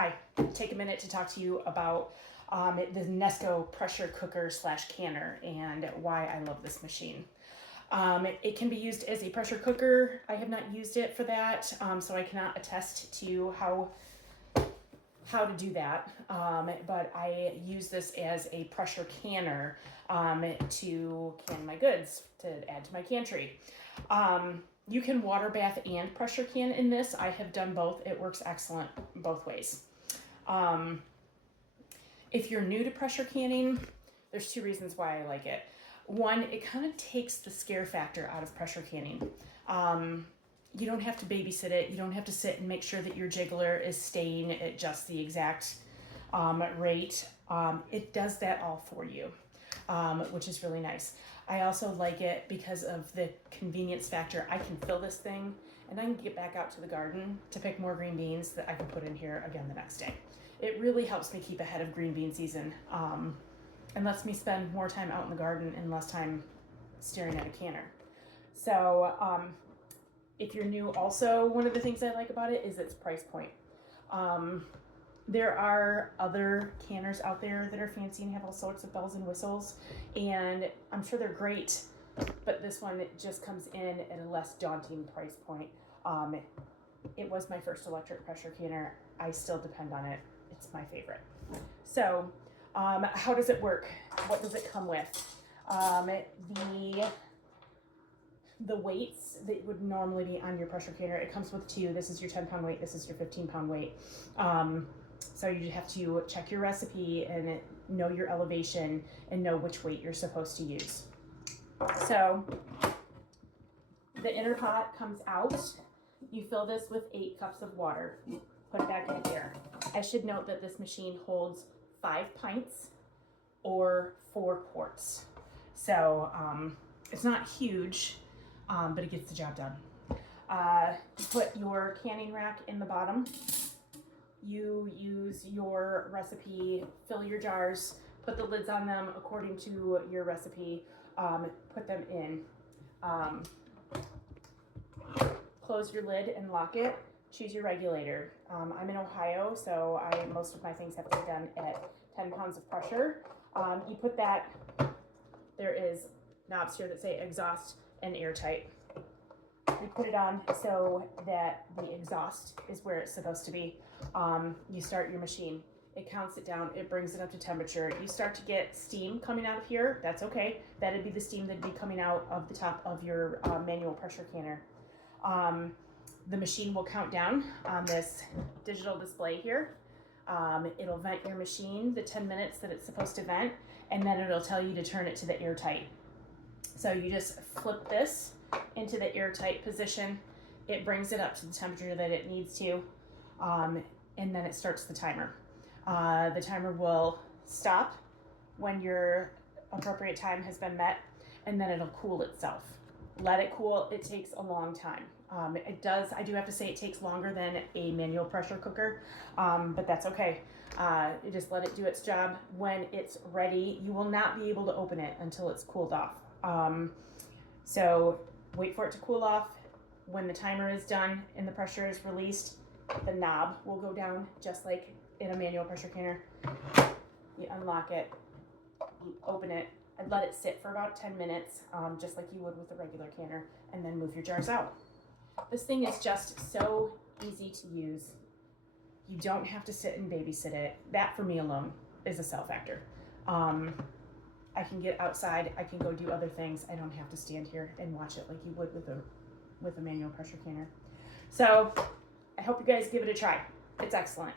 Hi, take a minute to talk to you about the Nesco pressure cooker / canner and why I love this machine. It can be used as a pressure cooker. I have not used it for that, so I cannot attest to how to do that, but I use this as a pressure canner to can my goods, to add to my pantry. You can water bath and pressure can in this. I have done both. It works excellent both ways. If you're new to pressure canning, there's two reasons why I like it. One, it kind of takes the scare factor out of pressure canning. You don't have to babysit it. You don't have to sit and make sure that your jiggler is staying at just the exact rate. It does that all for you, which is really nice. I also like it because of the convenience factor. I can fill this thing and I can get back out to the garden to pick more green beans that I can put in here again the next day. It really helps me keep ahead of green bean season and lets me spend more time out in the garden and less time staring at a canner. So if you're new, also one of the things I like about it is its price point. There are other canners out there that are fancy and have all sorts of bells and whistles, and I'm sure they're great, but this one just comes in at a less daunting price point. It was my first electric pressure canner. I still depend on it. It's my favorite. So how does it work? What does it come with? The weights that would normally be on your pressure canner, it comes with two. This is your 10-pound weight. This is your 15-pound weight. So you have to check your recipe and know your elevation and know which weight you're supposed to use. So the inner pot comes out. You fill this with 8 cups of water. Put it back in here. I should note that this machine holds 5 pints or 4 quarts. So it's not huge, but it gets the job done. You put your canning rack in the bottom. You use your recipe, fill your jars, put the lids on them according to your recipe, put them in. Close your lid and lock it. Choose your regulator. I'm in Ohio, so most of my things have to be done at 10 pounds of pressure. You put that, there is knobs here that say exhaust and airtight. You put it on so that the exhaust is where it's supposed to be. You start your machine. It counts it down. It brings it up to temperature. You start to get steam coming out of here. That's okay. That'd be the steam that'd be coming out of the top of your manual pressure canner. The machine will count down on this digital display here. It'll vent your machine the 10 minutes that it's supposed to vent, and then it'll tell you to turn it to the airtight. So you just flip this into the airtight position. It brings it up to the temperature that it needs to, and then it starts the timer. The timer will stop when your appropriate time has been met, and then it'll cool itself. Let it cool. It takes a long time. I do have to say it takes longer than a manual pressure cooker, but that's okay. You just let it do its job. When it's ready, you will not be able to open it until it's cooled off. So wait for it to cool off. When the timer is done and the pressure is released, the knob will go down just like in a manual pressure canner. You unlock it, you open it, and let it sit for about 10 minutes, just like you would with a regular canner, and then move your jars out. This thing is just so easy to use. You don't have to sit and babysit it. That for me alone is a sell factor. I can get outside, I can go do other things. I don't have to stand here and watch it like you would with a manual pressure canner. So I hope you guys give it a try. It's excellent.